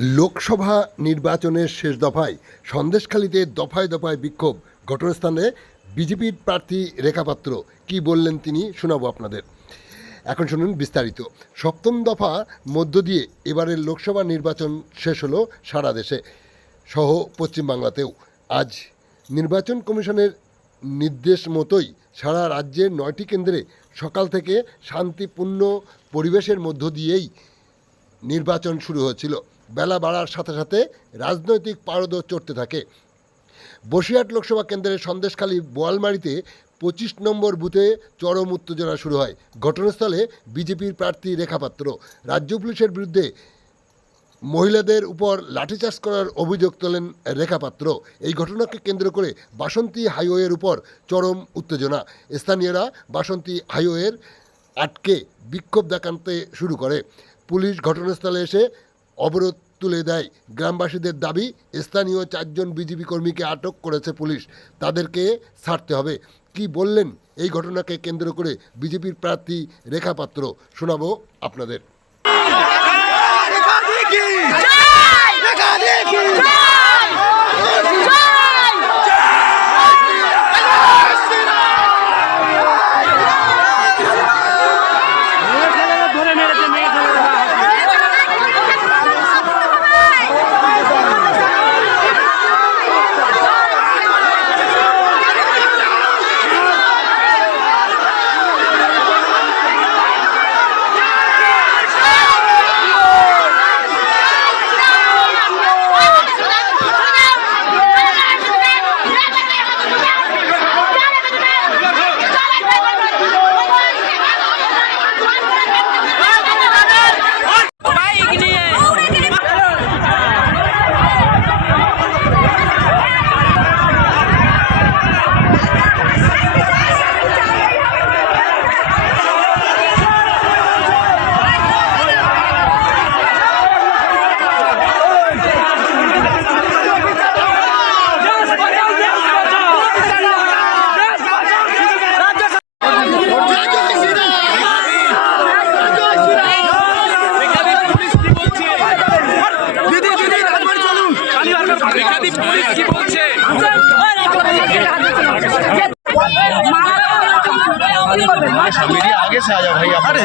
লোকসভা নির্বাচনের শেষ দফায় সন্দেশখালীতে দফায় দফায় বিক্ষোভ। ঘটনাস্থানে বিজেপির প্রার্থী রেখা পাত্র কী বললেন তিনি শোনাবো আপনাদের। এখন শুনুন বিস্তারিত। সপ্তম দফা মধ্য দিয়ে এবারের লোকসভা নির্বাচন শেষ হলো সারা দেশে সহ পশ্চিমবাংলাতেও। আজ নির্বাচন কমিশনের নির্দেশ মতোই সারা রাজ্যের 9টি কেন্দ্রে সকাল থেকে শান্তিপূর্ণ পরিবেশের মধ্য দিয়েই নির্বাচন শুরু হয়েছিল। বেলা বাড়ার সাথে সাথে রাজনৈতিক পারদ চড়তে থাকে। বসিরহাট লোকসভা কেন্দ্রের সন্দেশখালী বোয়ালমারিতে 25 নম্বর বুথে চরম উত্তেজনা শুরু হয়। ঘটনাস্থলে বিজেপির প্রার্থী রেখা পাত্র। রাজ্য পুলিশের বিরুদ্ধে মহিলাদের উপর লাঠিচার্জ করার অভিযোগ তোলেন রেখা পাত্র। এই ঘটনাকে কেন্দ্র করে বাসন্তী হাইওয়ের উপর চরম উত্তেজনা। স্থানীয়রা বাসন্তী হাইওয়ের আটকে বিক্ষোভ দেখাতে শুরু করে। পুলিশ ঘটনাস্থলে এসে অবরোধ তুলে দেয়। গ্রামবাসীদের দাবি, স্থানীয় 4 জন বিজেপি কর্মীকে আটক করেছে পুলিশ, তাদেরকে ছাড়তে হবে। কি বললেন এই ঘটনাকে কেন্দ্র করে বিজেপির প্রার্থী রেখা পাত্র শোনাবো আপনাদের। आगे से आ जाओ भाई। अरे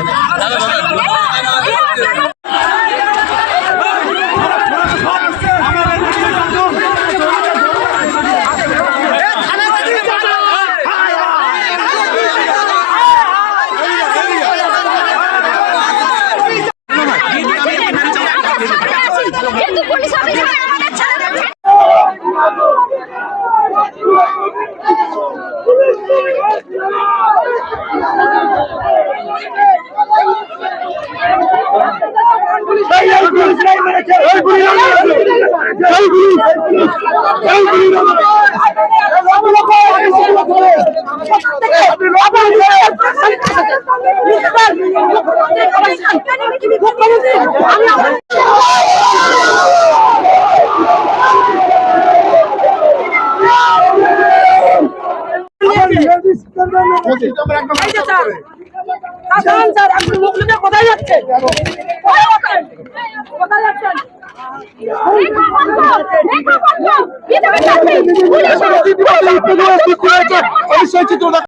কোথায় যাচ্ছে?